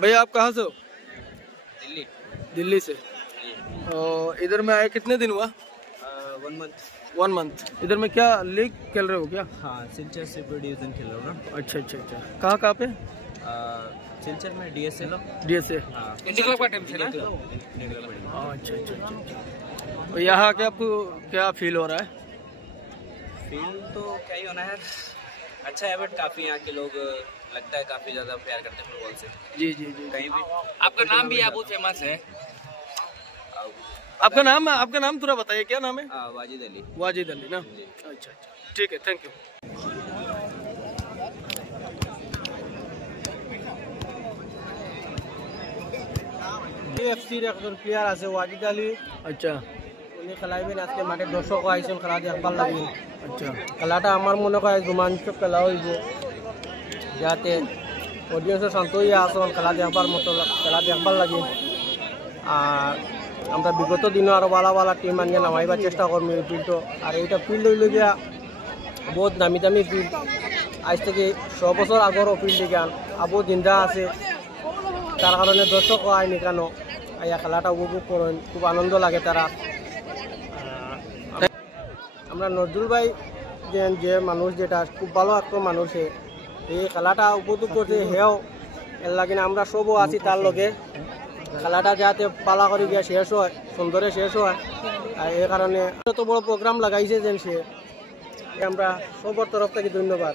भैया आप कहाँ से हो? दिल्ली। दिल्ली से। और इधर में आए कितने दिन हुआ? 1 मंथ। 1 मंथ। इधर में क्या लीग खेल रहे हो क्या? हाँ, सिलचर से डिवीजन खेल रहा हूँ ना। अच्छा अच्छा अच्छा। कहाँ पे? सिलचर में DSA लो। DSA। हाँ, का टीम से ना? अच्छा अच्छा अच्छा। तो यहाँ के आपको क्या फील हो रहा है? फील तो क्या ही होना है, अच्छा है, बट काफ़ी यहाँ के लोग लगता है काफ़ी ज़्यादा प्यार करते हैं फुटबॉल से। जी जी जी। कहीं भी आपका नाम भी बहुत फेमस है। आपका नाम थोड़ा बताइए, क्या नाम है? वाजिद अली। वाजिद अली ना? अच्छा अच्छा, ठीक है, थैंक यू। এফসির একজন প্লেয়ার আছে ওয়াজিদ আলী। আচ্ছা, উনি খেলাইবেন আজকে মাঠে, দর্শকও আইসেন খেলা দেখবার লাগে। আচ্ছা। খেলাটা আমার মনে হয় রোমাঞ্চক খেলা হইব, যাতে অডিয়েন্সও শান্ত হইয়া আসন খেলা দেখবার মতো, খেলা দেখবার লাগে। আর আমরা বিগত দিনও আরও ভালো ভালো টিম আনিয়ে নামাইবার চেষ্টা করবো এই ফিল্ডও। আর এইটা ফিল্ড হইল গিয়া বহুত দামি দামি ফিল্ড, আজ থেকে 100 বছর আগরও ফিল্ড গান আবু জিন্দা আছে। তার কারণে দর্শকও আইনি কেন আইয়া খেলাটা উপভোগ করেন, খুব আনন্দ লাগে তারা। আমরা নজরুল ভাই যে মানুষ, যেটা খুব ভালো একটা মানুষ, এই খেলাটা উপভোগ করতে হেও এর লাগে আমরা সবও আছি তার লগে। খেলাটা যাতে পালা করে গিয়া শেষ হয়, সুন্দরে শেষ হয়, আর এই কারণে এত বড় প্রোগ্রাম লাগাইছে যেন সে, আমরা সবার তরফ থেকে ধন্যবাদ।